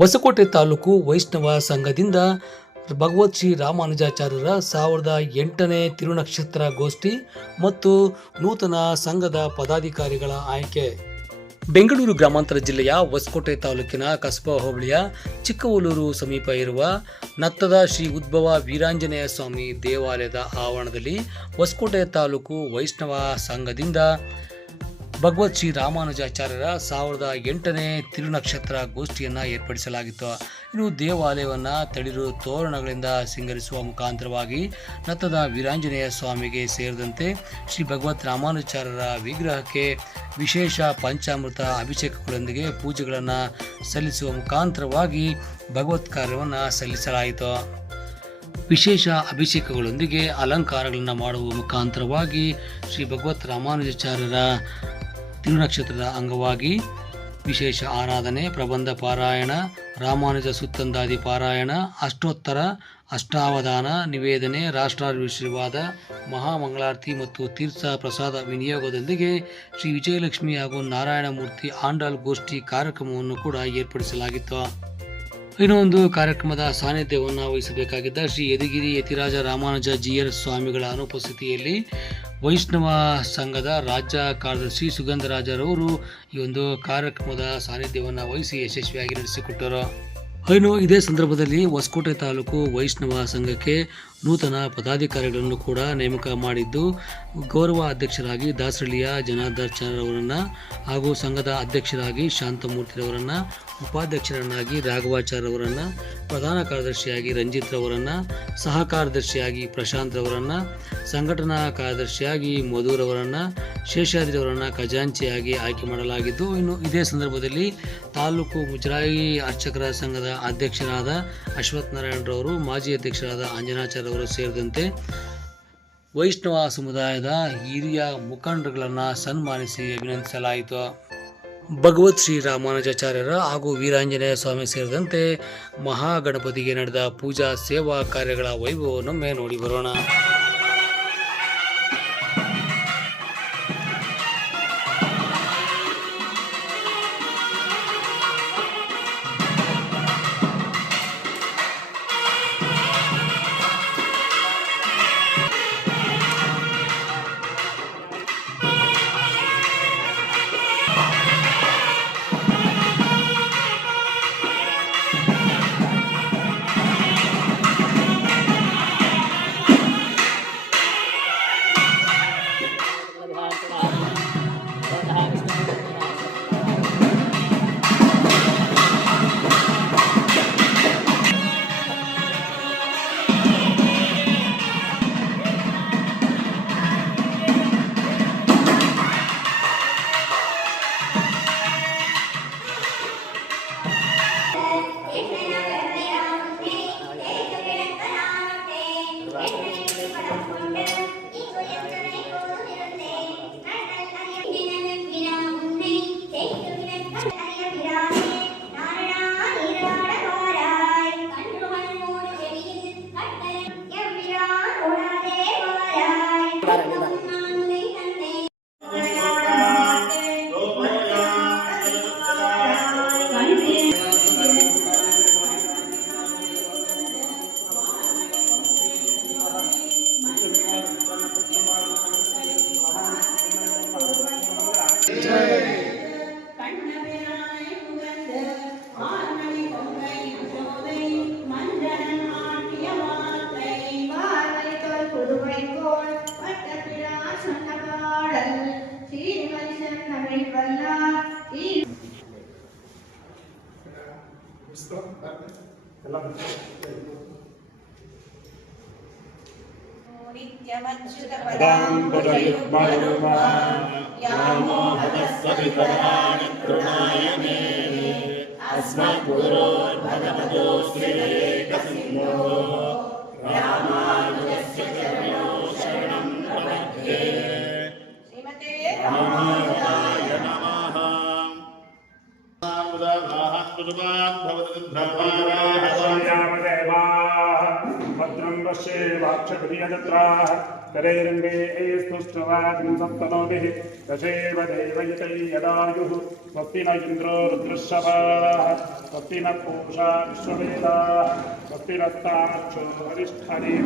ಹೊಸಕೋಟೆ ತಾಲೂಕು ವೈಷ್ಣವ ಸಂಘದಿಂದ ಭಗವತ್ ಶ್ರೀ ರಾಮಾನುಜಾಚಾರ್ಯರ 1008ನೇ ತಿರುನಕ್ಷತ್ರ ಗೋಷ್ಠಿ ಮತ್ತು ನೂತನ ಸಂಘದ ಪದಾಧಿಕಾರಿಗಳ ಆಯ್ಕೆ. ಬೆಂಗಳೂರು ಗ್ರಾಮಾಂತರ ಜಿಲ್ಲೆಯ ಹೊಸಕೋಟೆ ತಾಲೂಕಿನ ಕಸಬಾ ಹೋಬಳಿಯ ಚಿಕ್ಕವಲೂರು ಸಮೀಪ ಇರುವ ನತ್ತದ ಶ್ರೀ ಉದ್ಭವ ವೀರಾಂಜನೇಯ ಸ್ವಾಮಿ ದೇವಾಲಯದ ಆವರಣದಲ್ಲಿ ಹೊಸಕೋಟೆ ತಾಲೂಕು ವೈಷ್ಣವ ಸಂಘದಿಂದ ಭಗವತ್ ಶ್ರೀ ರಾಮಾನುಜಾಚಾರ್ಯರ 1008ನೇ ತಿರುನಕ್ಷತ್ರ ಗೋಷ್ಠಿಯನ್ನು ಏರ್ಪಡಿಸಲಾಗಿತ್ತು. ಇನ್ನು ದೇವಾಲಯವನ್ನು ತಳಿರು ತೋರಣಗಳಿಂದ ಸಿಂಗರಿಸುವ ಮುಖಾಂತರವಾಗಿ ನತ್ತದ ವೀರಾಂಜನೇಯ ಸ್ವಾಮಿಗೆ ಸೇರಿದಂತೆ ಶ್ರೀ ಭಗವತ್ ರಾಮಾನುಜಾಚಾರ್ಯರ ವಿಗ್ರಹಕ್ಕೆ ವಿಶೇಷ ಪಂಚಾಮೃತ ಅಭಿಷೇಕಗಳೊಂದಿಗೆ ಪೂಜೆಗಳನ್ನು ಸಲ್ಲಿಸುವ ಮುಖಾಂತರವಾಗಿ ಭಗವತ್ ಕಾರ್ಯವನ್ನು ಸಲ್ಲಿಸಲಾಯಿತು. ವಿಶೇಷ ಅಭಿಷೇಕಗಳೊಂದಿಗೆ ಅಲಂಕಾರಗಳನ್ನು ಮಾಡುವ ಮುಖಾಂತರವಾಗಿ ಶ್ರೀ ಭಗವತ್ ರಾಮಾನುಜಾಚಾರ್ಯರ ತಿರುನಕ್ಷತ್ರದ ಅಂಗವಾಗಿ ವಿಶೇಷ ಆರಾಧನೆ, ಪ್ರಬಂಧ ಪಾರಾಯಣ, ರಾಮಾನುಜ ಸುತ್ತಂದಾದಿ ಪಾರಾಯಣ, ಅಷ್ಟೋತ್ತರ, ಅಷ್ಟಾವಧಾನ, ನಿವೇದನೆ, ರಾಷ್ಟ್ರಾಭಿಷೇಕವಾದ, ಮಹಾಮಂಗಳಾರತಿ ಮತ್ತು ತೀರ್ಥ ಪ್ರಸಾದ ವಿನಿಯೋಗದೊಂದಿಗೆ ಶ್ರೀ ವಿಜಯಲಕ್ಷ್ಮಿ ಹಾಗೂ ನಾರಾಯಣಮೂರ್ತಿ ಆಂಡಾಲ್ ಗೋಷ್ಠಿ ಕಾರ್ಯಕ್ರಮವನ್ನು ಕೂಡ ಏರ್ಪಡಿಸಲಾಗಿತ್ತು. ಇನ್ನೊಂದು ಕಾರ್ಯಕ್ರಮದ ಸಾನ್ನಿಧ್ಯವನ್ನು ವಹಿಸಬೇಕಾಗಿದ್ದ ಶ್ರೀ ಯದುಗಿರಿ ಯತಿರಾಜ ರಾಮಾನುಜ ಜಿಯರ್ ಸ್ವಾಮಿಗಳ ಅನುಪಸ್ಥಿತಿಯಲ್ಲಿ ವೈಷ್ಣವ ಸಂಘದ ರಾಜ್ಯ ಕಾರ್ಯದರ್ಶಿ ಸುಗಂಧರಾಜರವರು ಈ ಒಂದು ಕಾರ್ಯಕ್ರಮದ ಸಾನ್ನಿಧ್ಯವನ್ನು ವಹಿಸಿ ಯಶಸ್ವಿಯಾಗಿ ನಡೆಸಿಕೊಟ್ಟರು. ಇನ್ನು ಇದೇ ಸಂದರ್ಭದಲ್ಲಿ ಹೊಸಕೋಟೆ ತಾಲೂಕು ವೈಷ್ಣವ ಸಂಘಕ್ಕೆ ನೂತನ ಪದಾಧಿಕಾರಿಗಳನ್ನು ಕೂಡ ನೇಮಕ ಮಾಡಿದ್ದು, ಗೌರವ ಅಧ್ಯಕ್ಷರಾಗಿ ದಾಸರಳ್ಳಿಯ ಜನಾರ್ದನರವರನ್ನು ಹಾಗೂ ಸಂಘದ ಅಧ್ಯಕ್ಷರಾಗಿ ಶಾಂತಮೂರ್ತಿರವರನ್ನು, ಉಪಾಧ್ಯಕ್ಷರನ್ನಾಗಿ ರಾಘವಾಚಾರ್ಯವರನ್ನು, ಪ್ರಧಾನ ಕಾರ್ಯದರ್ಶಿಯಾಗಿ ರಂಜಿತ್ ರವರನ್ನು, ಸಹ ಕಾರ್ಯದರ್ಶಿಯಾಗಿ ಪ್ರಶಾಂತ್ ರವರನ್ನು, ಸಂಘಟನಾ ಕಾರ್ಯದರ್ಶಿಯಾಗಿ ಮಧುರವರನ್ನು, ಶೇಷಾದ್ರಿಯವರನ್ನು ಖಜಾಂಚಿಯಾಗಿ ಆಯ್ಕೆ ಮಾಡಲಾಗಿದ್ದು, ಇನ್ನು ಇದೇ ಸಂದರ್ಭದಲ್ಲಿ ತಾಲೂಕು ಮುಜರಾಯಿ ಅರ್ಚಕರ ಸಂಘದ ಅಧ್ಯಕ್ಷರಾದ ಅಶ್ವಥ್ ನಾರಾಯಣರವರು, ಮಾಜಿ ಅಧ್ಯಕ್ಷರಾದ ಅಂಜನಾಚಾರ್ಯವರು ಸೇರಿದಂತೆ ವೈಷ್ಣವ ಸಮುದಾಯದ ಹಿರಿಯ ಮುಖಂಡರುಗಳನ್ನು ಸನ್ಮಾನಿಸಿ ಅಭಿನಂದಿಸಲಾಯಿತು. ಭಗವತ್ ಶ್ರೀ ರಾಮಾನುಜಾಚಾರ್ಯರ ಹಾಗೂ ವೀರಾಂಜನೇಯ ಸ್ವಾಮಿ ಸೇರಿದಂತೆ ಮಹಾಗಣಪತಿಗೆ ನಡೆದ ಪೂಜಾ ಸೇವಾ ಕಾರ್ಯಗಳ ವೈಭವವನ್ನೊಮ್ಮೆ ನೋಡಿ ಬರೋಣ. भद्रं पश्येवाक्षभिर्यजत्राः करैरङ्गे स्तुष्टवादिं सप्तनोभिः दशेव देवयतैर्यदायुः स्वस्ति न इन्द्रो रुद्रश्रवाः स्वस्ति न पूषा विश्ववेदाः स्वस्ति नस्तार्क्ष्यो वरिष्ठरिः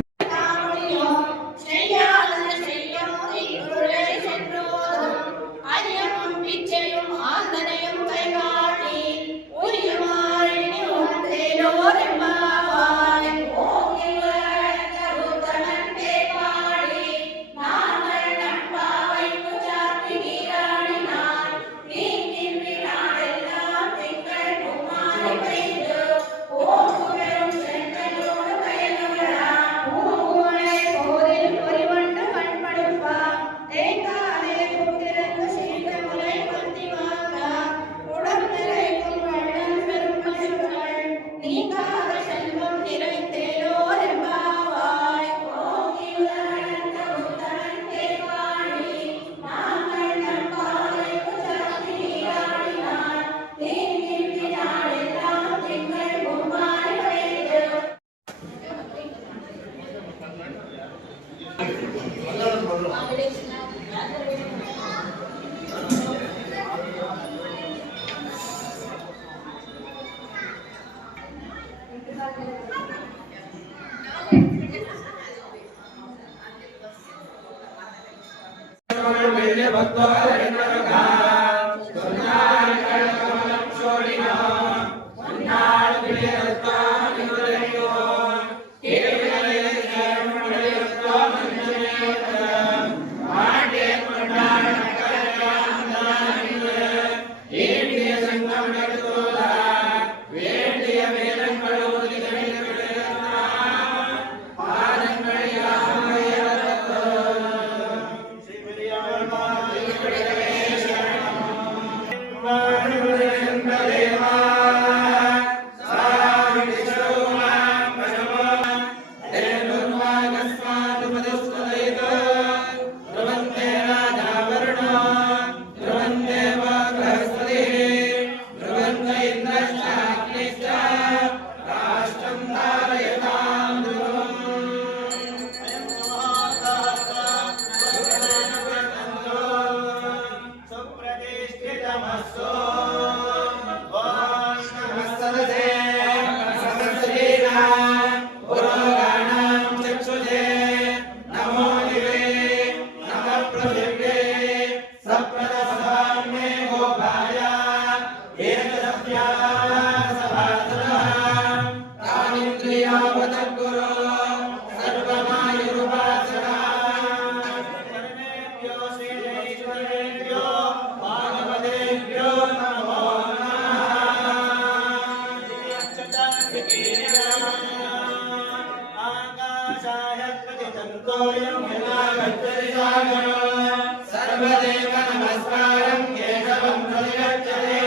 सर्वदेव नमस्कारं केशवं प्रतिगच्छते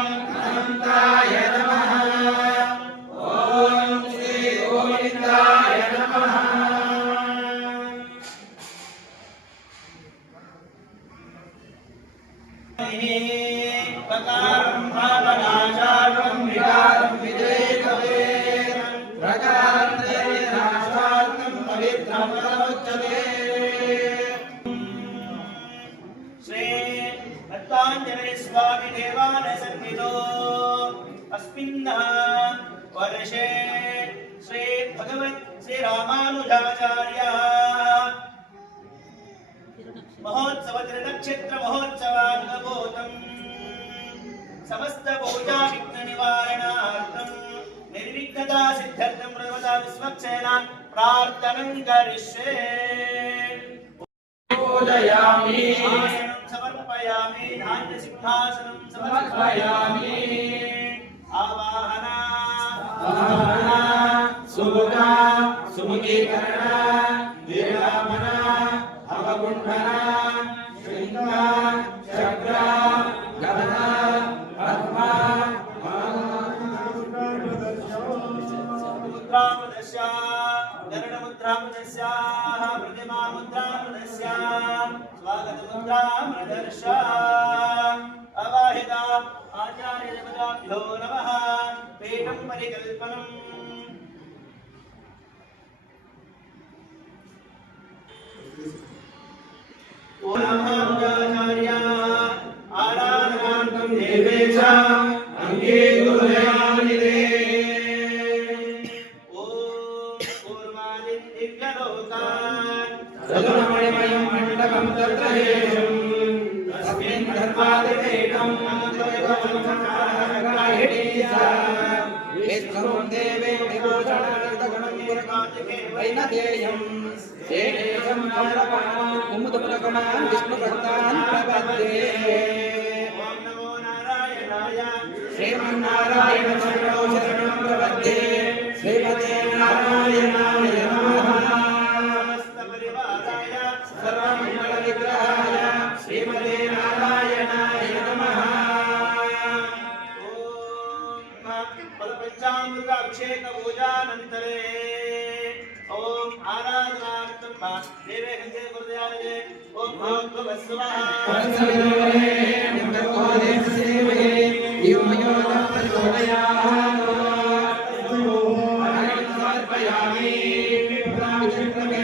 अनन्ताय नमः ॐ श्री गोविन्दाय नमः पकारं भावनाशार्वं विकारं विजयकवे प्रकारान्तर्यनाशार्थं पवित्रं पदमुच्यते श्री दत्ताञ्जनेय स्वामी देवालय सन्निधौ अस्मिन् वर्षे श्री भगवत् श्री रामानुजाचार्य महोत्सव त्रिनक्षत्र महोत्सवानुगोतम समस्त पूजा विघ्न निवारणार्थम निर्विघ्नता सिद्ध्यर्थम सर्वदा विश्वक्सेना प्रार्थनं करिष्ये पूजयामि समर्पयामि धान्य सिंहासनं समर्पयामि आवाहना सुमुखा सुमुखीकरणा विरामना अवगुण्ठना श्रृंगा चक्रा गदा पद्मा मुद्रामुद्रस्या गरुडमुद्रामुद्रस्या प्रतिमामुद्रामुद्रस्या स्वागतमुद्रामुद्रस्या अवाहिता आचार्यदेवताभ्यो नमः पीठं परिकल्पनम् आराधनार्थं देवेश अंगीकुर्यानिदे ओम पूर्वादि दिव्यलोकान् सगुणमणिमयं मण्डपं तत्रहेशं तस्मिन् धर्मादिवेदं विष्णुं देवीं विभूषणादिगणं वैनतेयं शेषं नारपाणां कुमुदपुरगणान् विष्णुभक्तान् प्रपद्ये ॐ नमो नारायणाय श्रीमन्नारायण शरणो शरणं प्रपद्ये श्रीमते नारायणाय नमः समस्तपरिवाराय सर्वमङ्गलविग्रहाय श्रीमते नारायणाय नमः पदपञ्चामृत अभिषेक पूजानन्तरे ओम आराधनार्थं देवे गंगे गुरुदयालये ओम भगवत् स्वः वत्सविदोरे निम्नकोदे सेवये युमयो प्रचोदयात् समर्पयामि प्राचक्रमे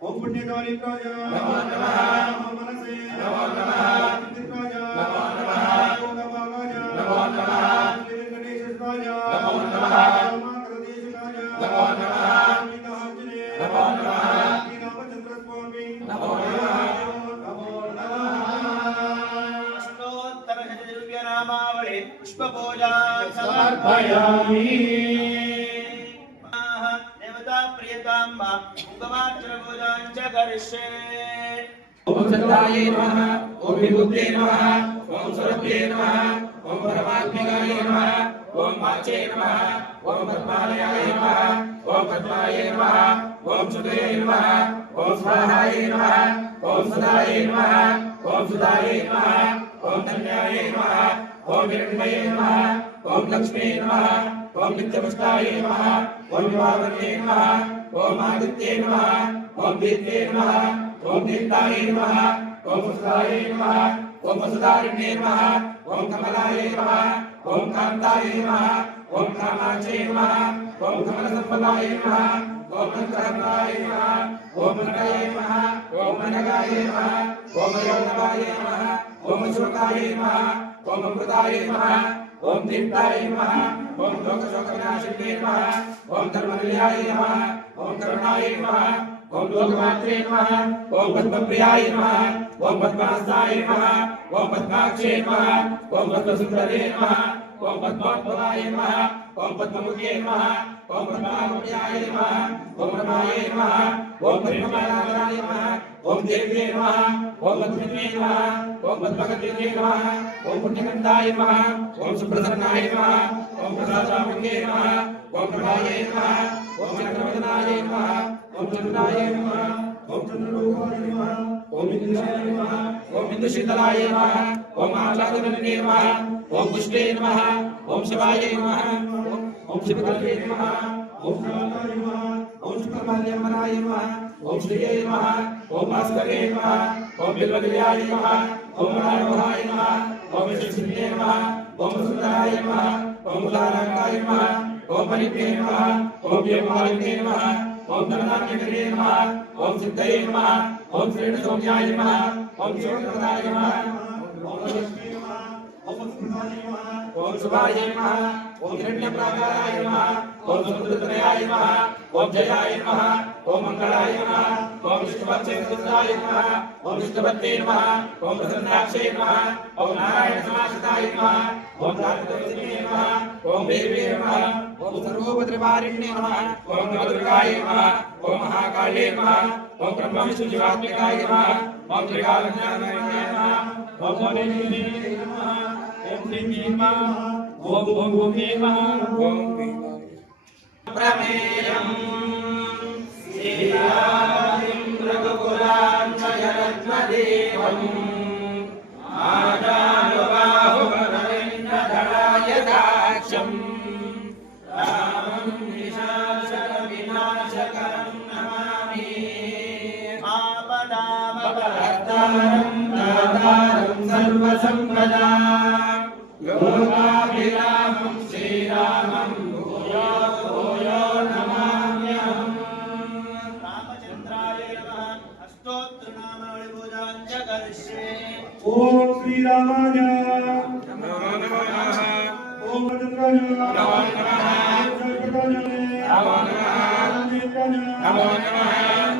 ओम पुण्यकालिकाय नमो नमः मनसे नमो नमः चित्राय नमो नमः भोगभागाय नमो नमः वेंकटेशाय नमो नमः महाकरदेशाय नमो नमः विकासने नमो नमः नीलाभचंद्र स्वामी नमो नमः नमो नमः अष्टोत्तर दिव्य नामावली पुष्पपूजा समर्पयामि प्रियताम्बा कुंकुमार्चन पूजाञ्च करिष्ये ओम सत्ताये नमः ओम विभूते नमः ओम सुरभ्ये नमः ओम परमात्मिकाय नमः ओम वाचे नमः ओम पद्मालयाय नमः ओम पद्माये नमः ओम सुदये नमः ओम स्वाहाय नमः ओम सदाय नमः ओम सुदाय नमः ओम धन्याय नमः ओम हिरण्मये नमः ओम लक्ष्मी नमः ओम नित्यपुष्टाय नमः ओम विभावने नमः ओम आदित्ये नमः ओम दीप्ते नमः ओम दीप्ताय नमः ओम सुधाय नमः ओम वसुधारिण्ये नमः ओम कमलाय नमः ओम कान्ताय नमः ओम कामाक्षे नमः ओम कमलसम्पदाय नमः ओम नंदहराय नमः ओम नगाय नमः ओम नगाय नमः ओम योगवाय नमः ओम शोकाय नमः ओम अमृताय नमः ओम दीप्ताय नमः ओम लोकशोकविनाशिने नमः ओम धर्मनिलयाय नमः ओम करुणाय नमः ओम लोकमात्रे नमः ओम पद्मप्रियाय नमः ओम पद्मास्ताय नमः ओम पद्माक्षे नमः ओम पद्मसुंदरे नमः ओम पद्मोद्भवाय नमः ओम पद्ममुखे नमः ओम पद्मावत्याय नमः ओम रमाय नमः ओम परिणमाय नमः ओम देव्ये नमः ओम पद्मिने नमः ओम पद्मगते नमः ओम पुण्यकंदाय नमः ओम सुप्रसन्नाय नमः ओम प्रसादामंगे नमः ओम प्रभाये नमः ओम चंद्रवदनाय नमः ओम चंद्राय नमः ओम चंद्रलोकाय नमः ओम इंद्राय नमः ओम इंद्रशीतलाय नमः ओम आह्लादनन्दे नमः ओम पुष्टे नमः ओम शिवाय नमः ओम शिवकल्पे नमः ओम शिवाय नमः ओम शुक्रमाल्यम्बराय नमः ओम श्रीये नमः ओम भास्करे नमः ओम बिल्वगिरियाय नमः ओम नारायणाय नमः ओम श्रीसिद्धे नमः ओम सुंदराय नमः ओम उदारकाय नमः ओम मणिप्रिये नमः ओम व्योमहारिणे नमः ओम धननाथगिरे नमः ओम सिद्धये नमः ओम श्रीणसौम्याय नमः ओम शिवप्रदाय नमः ओम लक्ष्मी नमः ओम सुभाय नमः ओम सुभाय नमः ओम हिरण्यप्राकाराय नमः ओम समुद्रतनयाय नमः ओम जयाय नमः ओम मंगलाय नमः ओम विष्णुवक्षेत्रदाय नमः ओम विष्णुपत्ते नमः ओम प्रसन्नाक्षे नमः ओम नारायण समाश्रिताय नमः ओम धातुदेवते नमः ओम देवे नमः ओम सर्वोपद्रवारिण्ये नमः ओम नवदुर्गाय नमः ओम महाकाले नमः ओम ब्रह्म विष्णु शिवात्मिकाय नमः ओम त्रिकालज्ञानाय नमः ओम मोनिने नमः ओम श्रीं नमः ओम ओम भूमे नमः ओम प्रमेयम् श्रीरामं रघुकुलां जयरत्नदेवम् आजानुबाहुवरेण्यधराय दाक्षम् रामं निशाचरविनाशकरं नमामि आपदामपहर्तारं दातारं सर्वसम्पदां लोकाभिरामं श्रीरामं भूयो भूयो नमाम्यहम् रामचन्द्राय नमः अष्टोत्तरनामावळि पूजाञ्च करिष्ये ओम श्री रामाय नमो नमः ओम भद्राय नमो नमः नमो नमः नमो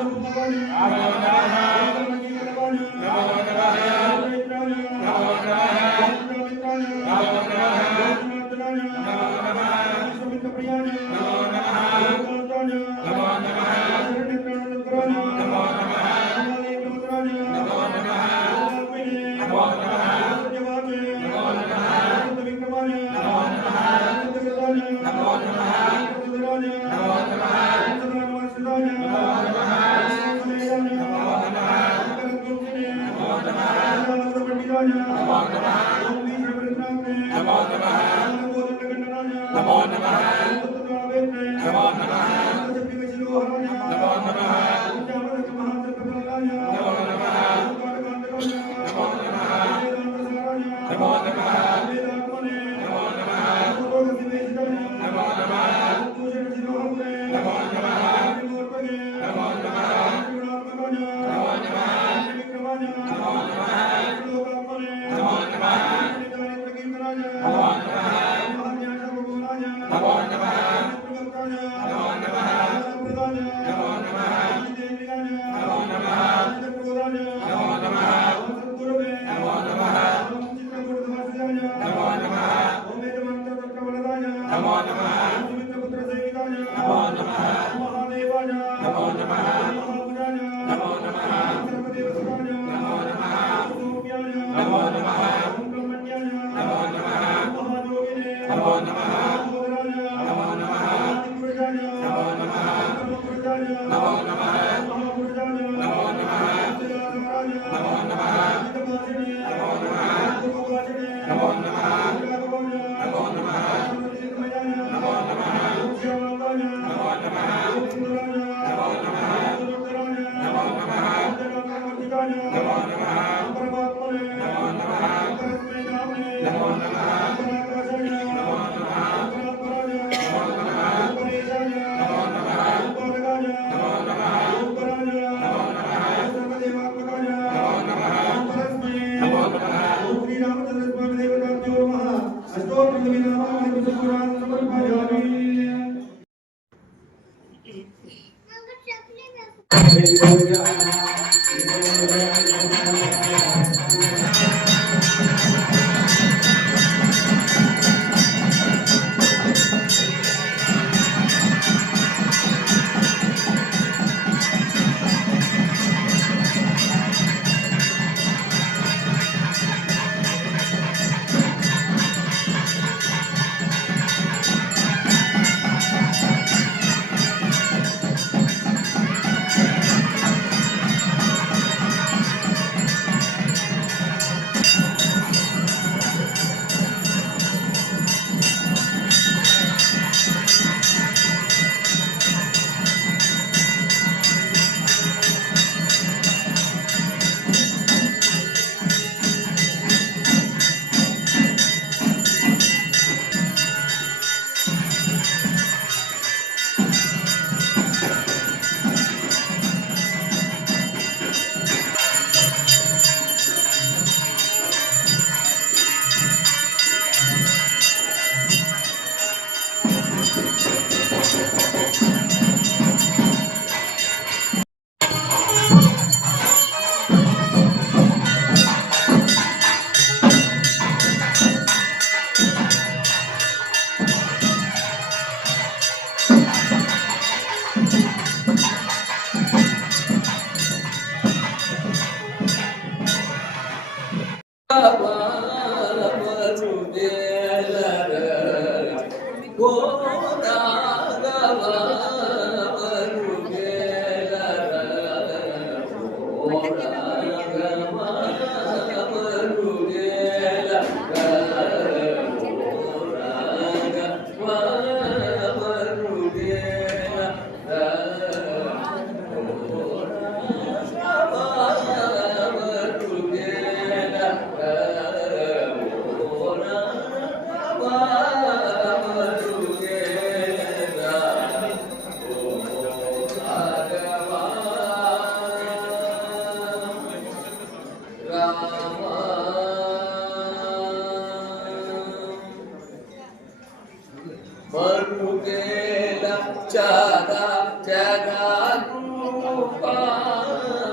मरुगेला चारा चारा रूपा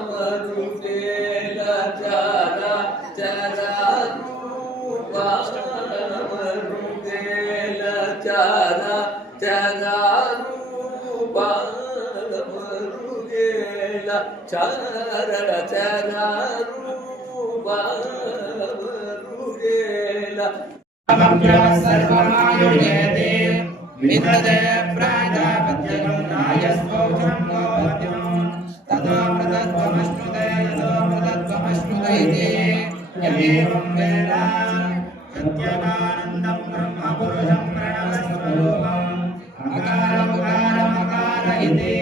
मरुगेला चारा चारा रूपा मरुगेला चारा चारा रूपा मरुगेला चारा चारा रूपा मरुगेला सर्वमायुर्यते विद्यते प्राजापत्यगुणायस्पौषं गोपत्यं ततो प्रदत्वमश्नुते यतो प्रदत्वमश्नुते इति यमेवं वेद सत्यमानन्दं ब्रह्मपुरुषं प्रणवस्वरूपम् अकारमुकारमकार इति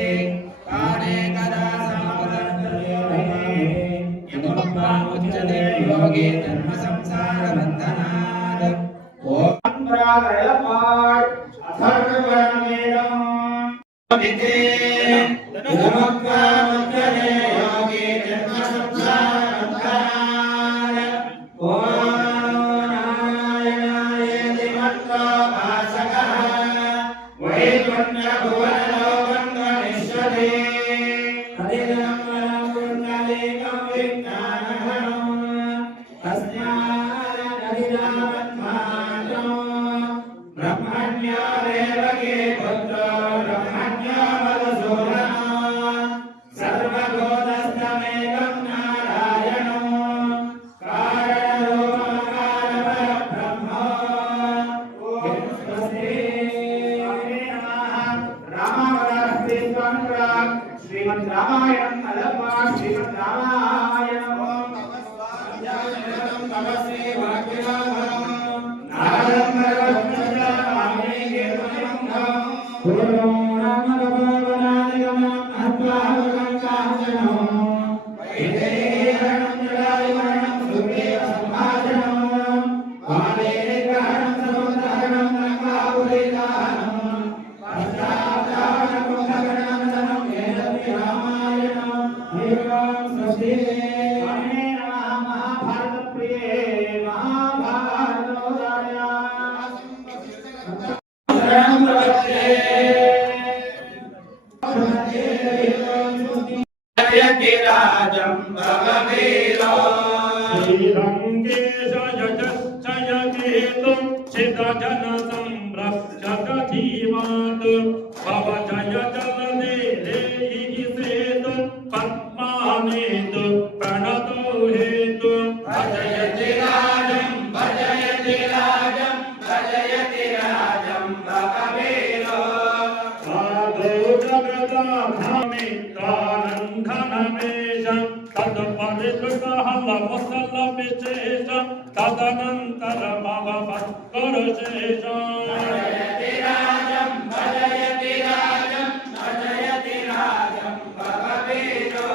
कानेकदा समपदन्तदेवहे यमुक्तामुच्यते योगे जन्मसंसारबन्धनात् पाठ अथर्वणवेदं विदे धर्मज्ञानज्ञे योगे जन्मसंसारबन्धनात् ॐ नारायणायेति मत्वा भासकः वैकुण्ठभुवनलोकन्वनिष्यते हरिनामं पुण्डलीकं विज्ञानघनं तस्मादधिरावत्मानं ब्रह्मण्यादेवके पुत्रो ब्रह्मण्यामधुसूदनः सर्वभूतस्थमेकं नारायणं कारणरूपमकारपरब्रह्म ॐ स्वस्ति नमः श्रीमद्रामायणं अलपाठ श्रीमद्रामायणं नमस्ते भाग्यनाथं नारदं भगवत्तमामे कीर्तनं गुरुं नामभगवनादिगमनं अद्वाभगवन्ताजनं वैदेहरणं जडायुमरणं सुग्रीव सम्भाषणं वालेग्रहणं समुद्रहरणं रङ्गापुरीदाहनं पश्चात्तारणं कुम्भकर्णनदनं वेदपि रामायणं एवं स्वस्ति राजं भगवीरो श्रीरङ्गेशयजश्चयकेतुं चिदजनसंरक्षकधीमात् भवजय जलनिधेहि सेतु पद्मानेतु प्रणतो हेतु भजयति राजं भजयति राजं भजयति राजं भगवीरो साधो जगदाधामित्रानङ्घनमेष तदपरिदृतहलमुसलविशेष तदनन्तरमवपत्करशेष भजयति राजं भजयति राजं भजयति राजं भगवीरो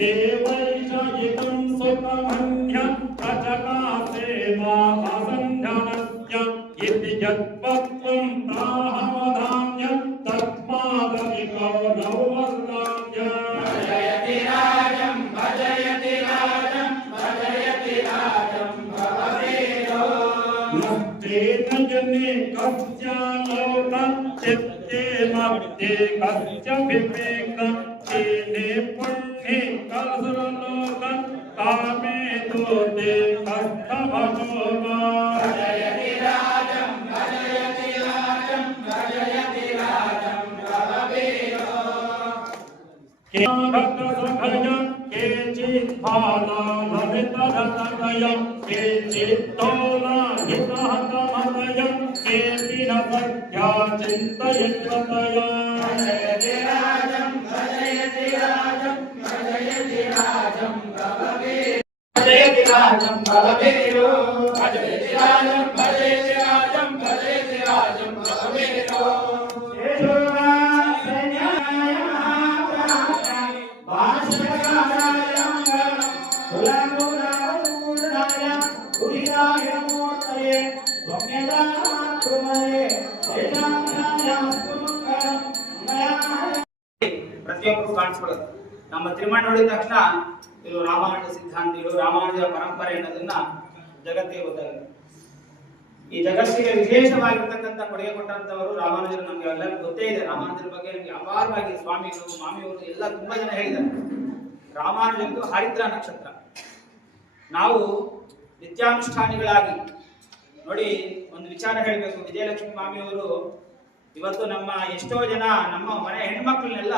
देवैषयितं सुतमन्यं प्रचकासे मासन्धनस्य इति यत्पत्वं ताहमधान्यं तस्मादधिको नौवस्ताय भजयति राजं भजयति राजं भजयति राजं भगवीरो नस्तेन जने कस्यालोक चित्ते मत्ते कस्य विवेक तेने पुण्ये कसुरलोक कामे दोते कस्थमशोक भजयति राजं भजयति राजं भजयति राजं भगवीरो केचित्फालालवितरतनय केचित्तोलाहितहतमतय केऽपि न सख्या चिन्तयित्वतया भजयति राजं भजयति राजं भजयति राजं भववीरो भजयति राजं भववीरो भजयति राजं भजयति राजं भजयति राजं भववीरो ಪ್ರತಿಯೊಬ್ಬರು ಕಾಣಿಸ್ಕೊಳ್ಳೋದು. ನಮ್ಮ ತಿರುಮಣ ನೋಡಿದ ತಕ್ಷಣ ಇದು ರಾಮಾನುಜ ಸಿದ್ಧಾಂತಿಗಳು, ರಾಮಾನುಜ ಪರಂಪರೆ ಅನ್ನೋದನ್ನ ಜಗತ್ತಿಗೆ ಗೊತ್ತಾಗುತ್ತೆ. ಈ ಜಗತ್ತಿಗೆ ವಿಶೇಷವಾಗಿರ್ತಕ್ಕಂಥ ಕೊಡುಗೆ ಕೊಟ್ಟಂತವರು ರಾಮಾನುಜರು. ನಮ್ಗೆ ಎಲ್ಲರಿಗೂ ಗೊತ್ತೇ ಇದೆ ರಾಮಾನುಜರ ಬಗ್ಗೆ. ನಮ್ಗೆ ಅಪಾರವಾಗಿ ಸ್ವಾಮಿಗಳು, ಮಾಮಿಯವರು ಎಲ್ಲ ತುಂಬಾ ಜನ ಹೇಳಿದ್ದಾರೆ. ರಾಮಾನುಜರು ಹರಿದ್ರ ನಕ್ಷತ್ರ. ನಾವು ನಿತ್ಯಾನುಷ್ಠಾನಿಗಳಾಗಿ ನೋಡಿ ಒಂದು ವಿಚಾರ ಹೇಳಬೇಕು. ವಿಜಯಲಕ್ಷ್ಮಿ ಮಾಮಿಯವರು ಇವತ್ತು ನಮ್ಮ ಎಷ್ಟೋ ಜನ ನಮ್ಮ ಮನೆ ಹೆಣ್ಮಕ್ಳನ್ನೆಲ್ಲ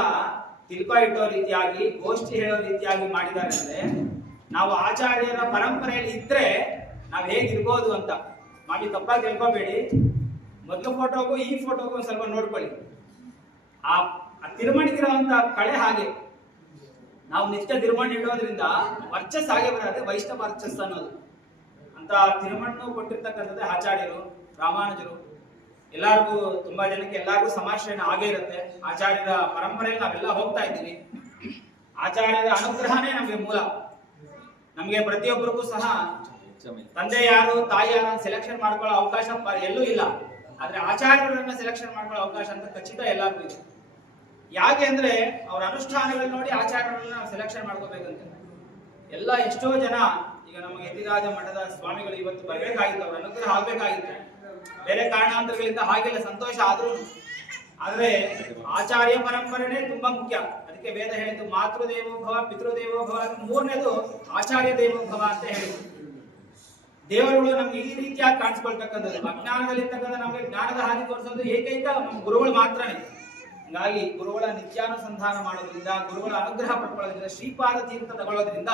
ತಿಳ್ಕೊ ಇಟ್ಟೋ ರೀತಿಯಾಗಿ, ಗೋಷ್ಠಿ ಹೇಳೋ ರೀತಿಯಾಗಿ ಮಾಡಿದ್ದಾರೆ. ಅಂದ್ರೆ ನಾವು ಆಚಾರ್ಯರ ಪರಂಪರೆಯಲ್ಲಿ ಇದ್ರೆ ನಾವ್ ಹೇಗಿರ್ಬೋದು ಅಂತ. ಮಾಮಿ ತಪ್ಪಾಗಿ ತಿಳ್ಕೊಬೇಡಿ. ಮೊದಲು ಫೋಟೋಗೂ ಈ ಫೋಟೋಗೂ ಒಂದು ಸ್ವಲ್ಪ ನೋಡ್ಕೊಳ್ಳಿ. ಆ ತಿರುಮಣಿಗಿರುವಂತ ಕಳೆ ಹಾಗೆ. ನಾವು ನಿತ್ಯ ತಿರುಮಣಿ ಇಡೋದ್ರಿಂದ ವರ್ಚಸ್ ಹಾಗೆ ಬರೋದೇ ವೈಷ್ಣವ ವರ್ಚಸ್ ಅನ್ನೋದು. ಅಂತ ತಿರುಮಣ್ಣು ಕೊಟ್ಟಿರ್ತಕ್ಕಂಥದ್ದೇ ಆಚಾರ್ಯರು, ರಾಮಾನುಜರು. ಎಲ್ಲರಿಗೂ ತುಂಬಾ ಜನಕ್ಕೆ ಎಲ್ಲರಿಗೂ ಸಮಾಶ್ರಯನ ಆಗೇ ಇರುತ್ತೆ. ಆಚಾರ್ಯರ ಪರಂಪರೆಯಲ್ಲಿ ನಾವೆಲ್ಲ ಹೋಗ್ತಾ ಇದ್ದೀವಿ. ಆಚಾರ್ಯರ ಅನುಗ್ರಹನೇ ನಮಗೆ ಮೂಲ. ನಮಗೆ ಪ್ರತಿಯೊಬ್ಬರಿಗೂ ಸಹ ತಂದೆ ಯಾರು, ತಾಯಿ ಯಾರು ಅಂತ ಸೆಲೆಕ್ಷನ್ ಮಾಡ್ಕೊಳ್ಳೋ ಅವಕಾಶ ಎಲ್ಲೂ ಇಲ್ಲ. ಆದ್ರೆ ಆಚಾರ್ಯರನ್ನ ಸೆಲೆಕ್ಷನ್ ಮಾಡ್ಕೊಳ್ಳೋ ಅವಕಾಶ ಅಂತ ಖಚಿತ ಎಲ್ಲರಿಗೂ ಇದೆ. ಯಾಕೆ ಅಂದ್ರೆ ಅವ್ರ ಅನುಷ್ಠಾನಗಳನ್ನ ನೋಡಿ ಆಚಾರ್ಯರನ್ನ ನಾವು ಸೆಲೆಕ್ಷನ್ ಮಾಡ್ಕೋಬೇಕಂತ. ಎಲ್ಲ ಎಷ್ಟೋ ಜನ ಈಗ ನಮಗೆ ಯತಿರಾಜ ಮಠದ ಸ್ವಾಮಿಗಳು ಇವತ್ತು ಬರಬೇಕಾಗಿತ್ತು, ಅವ್ರ ಅನುಗ್ರಹ ಆಗ್ಬೇಕಾಗಿತ್ತು. ಬೇರೆ ಕಾರಣಾಂತರಗಳಿಂದ ಹಾಗೆಲ್ಲ ಸಂತೋಷ ಆದ್ರೂ, ಆದ್ರೆ ಆಚಾರ್ಯ ಪರಂಪರೆನೇ ತುಂಬಾ ಮುಖ್ಯ. ಅದಕ್ಕೆ ವೇದ ಹೇಳಿದ್ದು ಮಾತೃದೇವೋಭವ, ಪಿತೃದೇವೋಭವ, ಮೂರನೇದು ಆಚಾರ್ಯ ದೇವೋಭವ ಅಂತ ಹೇಳಿದ್ರು. ದೇವರುಗಳು ನಮ್ಗೆ ಈ ರೀತಿಯಾಗಿ ಕಾಣಿಸ್ಕೊಳ್ತಕ್ಕಂಥದ್ದು. ಅಜ್ಞಾನದಲ್ಲಿರ್ತಕ್ಕಂಥ ನಮಗೆ ಜ್ಞಾನದ ಹಾದಿ ತೋರಿಸೋದು ಏಕೈಕ ನಮ್ಮ ಗುರುಗಳು ಮಾತ್ರನೇ. ಹೀಗಾಗಿ ಗುರುಗಳ ನಿತ್ಯಾನುಸಂಧಾನ ಮಾಡೋದ್ರಿಂದ, ಗುರುಗಳ ಅನುಗ್ರಹ ಪಡ್ಕೊಳ್ಳೋದ್ರಿಂದ, ಶ್ರೀಪಾದ ತೀರ್ಥ ತಗೊಳ್ಳೋದ್ರಿಂದ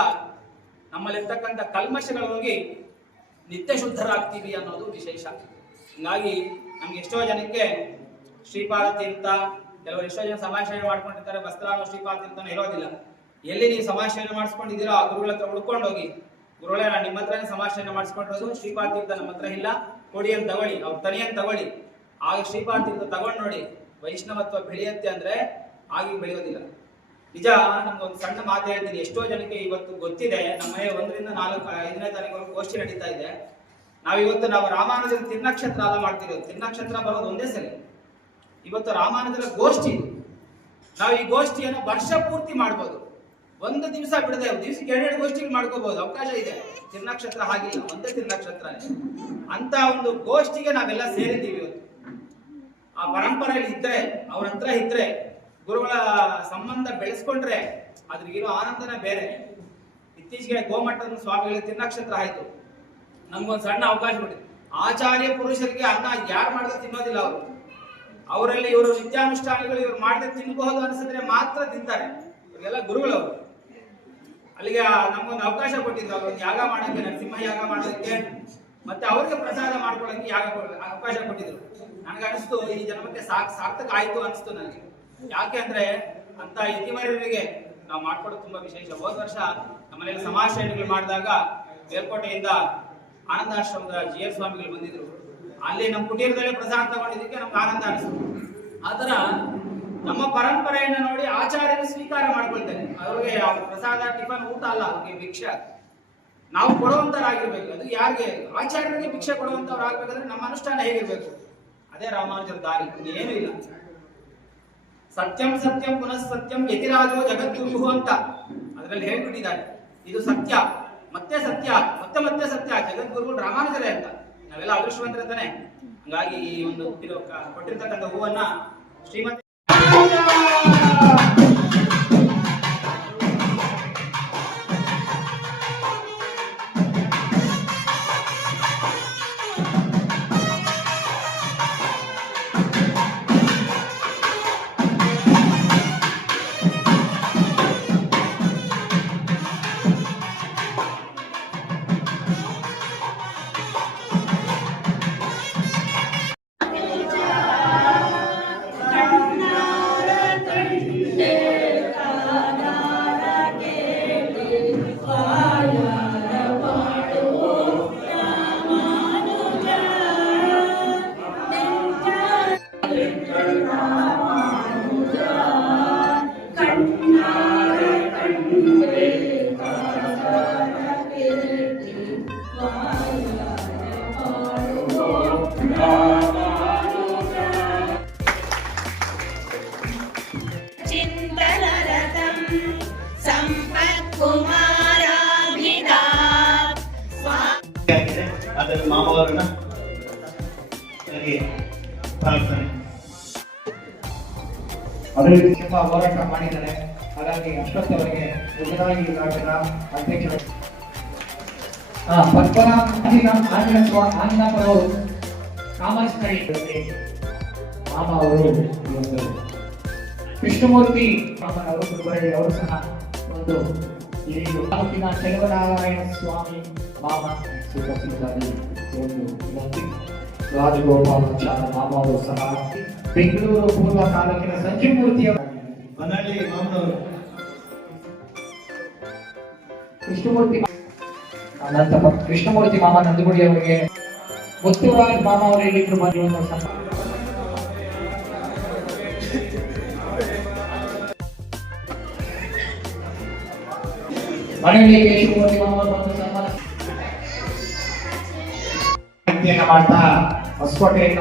ನಮ್ಮಲ್ಲಿರ್ತಕ್ಕಂಥ ಕಲ್ಮಶಗಳು ಹೋಗಿ ನಿತ್ಯ ಶುದ್ಧರಾಗ್ತೀವಿ ಅನ್ನೋದು ವಿಶೇಷ. ಹೀಗಾಗಿ ನಮ್ಗೆ ಎಷ್ಟೋ ಜನಕ್ಕೆ ಶ್ರೀಪಾದ ತೀರ್ಥ, ಕೆಲವರು ಎಷ್ಟೋ ಜನ ಸಮಾಶ್ರಯ ಮಾಡ್ಕೊಂಡಿರ್ತಾರೆ. ವಸ್ತ್ರಾನು ಶ್ರೀಪಾದ ತೀರ್ಥನ ಇರೋದಿಲ್ಲ. ಎಲ್ಲಿ ನೀವು ಸಮಾಶ್ರಯ ಮಾಡಿಸ್ಕೊಂಡಿದ್ದೀರೋ ಆ ಗುರುಗಳ ಹತ್ರ ಉಳ್ಕೊಂಡೋಗಿ, ಗುರುಗಳೇ ನಾನು ನಿಮ್ಮ ಹತ್ರನೇ ಸಮಾಶ್ರಯ ಮಾಡಿಸ್ಕೊಂಡಿರೋದು, ಶ್ರೀಪಾದ ತೀರ್ಥ ನಮ್ಮ ಹತ್ರ ಇಲ್ಲ, ಕೊಡಿ ಅಂತ ತಗೊಳ್ಳಿ, ಅವ್ರ ತನಿಯನ್ನು ತಗೊಳ್ಳಿ. ಆಗ ಶ್ರೀಪಾದ ತೀರ್ಥ ತಗೊಂಡು ನೋಡಿ, ವೈಷ್ಣವತ್ವ ಬೆಳೆಯುತ್ತೆ. ಅಂದ್ರೆ ಆಗಿ ಬೆಳೆಯೋದಿಲ್ಲ. ನಿಜ. ನಮ್ಗೊಂದು ಸಣ್ಣ ಮಾತು ಹೇಳ್ತೀನಿ. ಎಷ್ಟೋ ಜನಕ್ಕೆ ಇವತ್ತು ಗೊತ್ತಿದೆ, ನಮ್ಮ ಮನೆ 1 ರಿಂದ 4 5ನೇ ತಾರೀಕು ಗೋಷ್ಠಿ ನಡೀತಾ ಇದೆ. ನಾವು ರಾಮಾನುಜರ ತಿರ್ನಕ್ಷತ್ರ ಎಲ್ಲ ಮಾಡ್ತಿರೋದು. ತಿರ್ನಕ್ಷತ್ರ ಬರೋದು ಒಂದೇ ಸರಿ. ಇವತ್ತು ರಾಮಾನುಜರ ಗೋಷ್ಠಿ. ನಾವು ಈ ಗೋಷ್ಠಿಯನ್ನು ವರ್ಷ ಪೂರ್ತಿ ಮಾಡ್ಬೋದು. ಒಂದು ದಿವಸ ಬಿಡದೆ ದಿವಸಕ್ಕೆ 2 ಗೋಷ್ಠಿಗಳು ಮಾಡ್ಕೋಬಹುದು, ಅವಕಾಶ ಇದೆ. ತಿರ್ನಕ್ಷತ್ರ ಹಾಗಿಲ್ಲ, ಒಂದೇ ತಿರ್ನಕ್ಷತ್ರ. ಅಂತ ಒಂದು ಗೋಷ್ಠಿಗೆ ನಾವೆಲ್ಲ ಸೇರಿದ್ದೀವಿ ಇವತ್ತು. ಆ ಪರಂಪರೆಯಲ್ಲಿ ಇದ್ರೆ, ಅವ್ರ ಹತ್ರ ಇದ್ರೆ, ಗುರುಗಳ ಸಂಬಂಧ ಬೆಳೆಸ್ಕೊಂಡ್ರೆ ಅದ್ರಿಗಿರೋ ಆನಂದನೇ ಬೇರೆ. ಇತ್ತೀಚೆಗೆ ಗೋಮಟ್ಟದ ಸ್ವಾಮಿಗಳಿಗೆ ತಿರ್ನಕ್ಷತ್ರ ಆಯ್ತು. ನಮ್ಗೊಂದು ಸಣ್ಣ ಅವಕಾಶ ಬಿಟ್ಟಿದೆ. ಆಚಾರ್ಯ ಪುರುಷರಿಗೆ ಅನ್ನ ಯಾರು ಮಾಡಿದ್ರೆ ತಿನ್ನೋದಿಲ್ಲ ಅವರು. ಅವರಲ್ಲಿ ಇವರು ನಿತ್ಯಾನುಷ್ಠಾನಿಗಳು, ಇವರು ಮಾಡಿದ್ರೆ ತಿನ್ಬಹುದು ಅನಿಸಿದ್ರೆ ಮಾತ್ರ ತಿಂತಾರೆ. ಇವರೆಲ್ಲ ಗುರುಗಳವರು. ಅಲ್ಲಿಗೆ ನಮ್ಗೊಂದು ಅವಕಾಶ ಕೊಟ್ಟಿದ್ರು. ಅವ್ರೊಂದು ಯಾಗ ಮಾಡೋಕ್ಕೆ, ನರಸಿಂಹ ಯಾಗ ಮಾಡೋದಕ್ಕೆ, ಮತ್ತೆ ಅವ್ರಿಗೆ ಪ್ರಸಾದ ಮಾಡ್ಕೊಳ್ಳೋಕೆ ಅವಕಾಶ ಕೊಟ್ಟಿದ್ರು. ನನಗನಿಸ್ತು ಈ ಜನ್ಮಕ್ಕೆ ಸಾರ್ಥಕ ಆಯ್ತು ಅನಿಸ್ತು ನನಗೆ. ಯಾಕೆ ಅಂದ್ರೆ ಅಂತ ಯತಿವರರಿಗೆ ನಾವು ಮಾಡ್ಕೊಡೋದು ತುಂಬಾ ವಿಶೇಷ. ಹೋದ ವರ್ಷ ನಮ್ಮನೇಲಿ ಸಮಾಶ್ರಯಗಳು ಮಾಡಿದಾಗ ಮೇಲ್ಕೋಟೆಯಿಂದ ಆನಂದಾಶ್ರಮದ GR ಸ್ವಾಮಿಗಳು ಬಂದಿದ್ರು. ಅಲ್ಲಿ ನಮ್ಮ ಕುಟೀರದಲ್ಲೇ ಪ್ರಸಾದ ತಗೊಂಡಿದ್ದಕ್ಕೆ ನಮ್ಗೆ ಆನಂದ ಅನಿಸ್ತು. ಆತರ ನಮ್ಮ ಪರಂಪರೆಯನ್ನು ನೋಡಿ ಆಚಾರ್ಯರು ಸ್ವೀಕಾರ ಮಾಡ್ಕೊಳ್ತಾರೆ. ಅವ್ರಿಗೆ ಅವ್ರ ಪ್ರಸಾದ, ಟಿಫನ್, ಊಟ ಅಲ್ಲ, ಅವ್ರಿಗೆ ಭಿಕ್ಷೆ. ನಾವು ಕೊಡುವಂತರಾಗಿರ್ಬೇಕು. ಅದು ಯಾರಿಗೆ? ಆಚಾರ್ಯರಿಗೆ ಭಿಕ್ಷೆ ಕೊಡುವಂತವ್ರು ಆಗ್ಬೇಕಾದ್ರೆ ನಮ್ಮ ಅನುಷ್ಠಾನ ಹೇಗಿರ್ಬೇಕು? ಅದೇ ರಾಮಾನುಜರ ದಾರಿ, ಏನೂ ಇಲ್ಲ. ಸತ್ಯಂ ಸತ್ಯಂ ಪುನಃ ಸತ್ಯಂ ಯತಿರಾಜೋ ಜಗದ್ಗುರು ಅಂತ ಅದರಲ್ಲಿ ಹೇಳ್ಬಿಟ್ಟಿದ್ದಾರೆ. ಇದು ಸತ್ಯ, ಮತ್ತೆ ಸತ್ಯ, ಮತ್ತೆ ಮತ್ತೆ ಸತ್ಯ. ಜಗದ್ಗುರುಗಳು ರಾಮಾನುಜರೇ ಅಂತ. ನಾವೆಲ್ಲ ಅದೃಷ್ಟವಂತರ ತಾನೆ. ಹಂಗಾಗಿ ಈ ಒಂದು ಕೊಟ್ಟಿರ್ತಕ್ಕಂಥ ಹೂವನ್ನ ಶ್ರೀಮತಿ ಚಿಂತನರತಂ ಸಂಪತ್ಕುಮಾರಾಭಿಧಾ ಅದನ್ನು ಮಾಮವರನ್ನ ಪ್ರಾರ್ಥನೆ ಅಭಿವೃದ್ಧಿ ತುಂಬಾ ಹೋರಾಟ ಮಾಡಿದ್ದಾರೆ. ಹಾಗಾಗಿ ಅಷ್ಟೊತ್ತವರೆಗೆ ಗುಜರಾಯಿ ರಾಜ್ಯದ ಅಧ್ಯಕ್ಷರು ಪದ್ಮನಾಭ ಆಂಜನಪ್ಪರವರು ಕಾಮರ್ಸ್ ನಡೀತಾರೆ. ಮಾಮ ಅವರು ಒಂದು ಕೃಷ್ಣಮೂರ್ತಿ ಮಾಮನವರು ಗುರುಬರಡಿ ಅವರು ಸಹ ಒಂದು ಈ ತಾಲೂಕಿನ ಚೆಲುವನಾರಾಯಣ ಸ್ವಾಮಿ ಮಾಮ ಸುಪ್ರಸಿದ್ಧರಾಗಿ ಒಂದು ವಿನಂತಿ. ರಾಜಗೋಪಾಲಾಚಾರ್ಯ ಮಾಮ ಅವರು ಸಹ ಬೆಂಗಳೂರು ಪೂರ್ವ ತಾಲೂಕಿನ ಸಂಜೀವಮೂರ್ತಿಯವರು ಮನಳ್ಳಿ ಮಾಮನವರು ನಂತರ ಕೃಷ್ಣಮೂರ್ತಿ ಮಾಮ ನಂದಗುಡಿ ಅವರಿಗೆ ಮುತ್ತುರಾಜ್ ಮಾಮ ಅವರು ಇಲ್ಲಿಂದ ಬಂದಿರುವಂತಹ ಮನೆಯಲ್ಲಿ ಕೇಶವಮೂರ್ತಿ ಮಾಮ ಅವರು ಬಂದು ಸನ್ಮಾನ ಮಾಡ್ತಾ ಹೊಸಕೋಟೆಯಿಂದ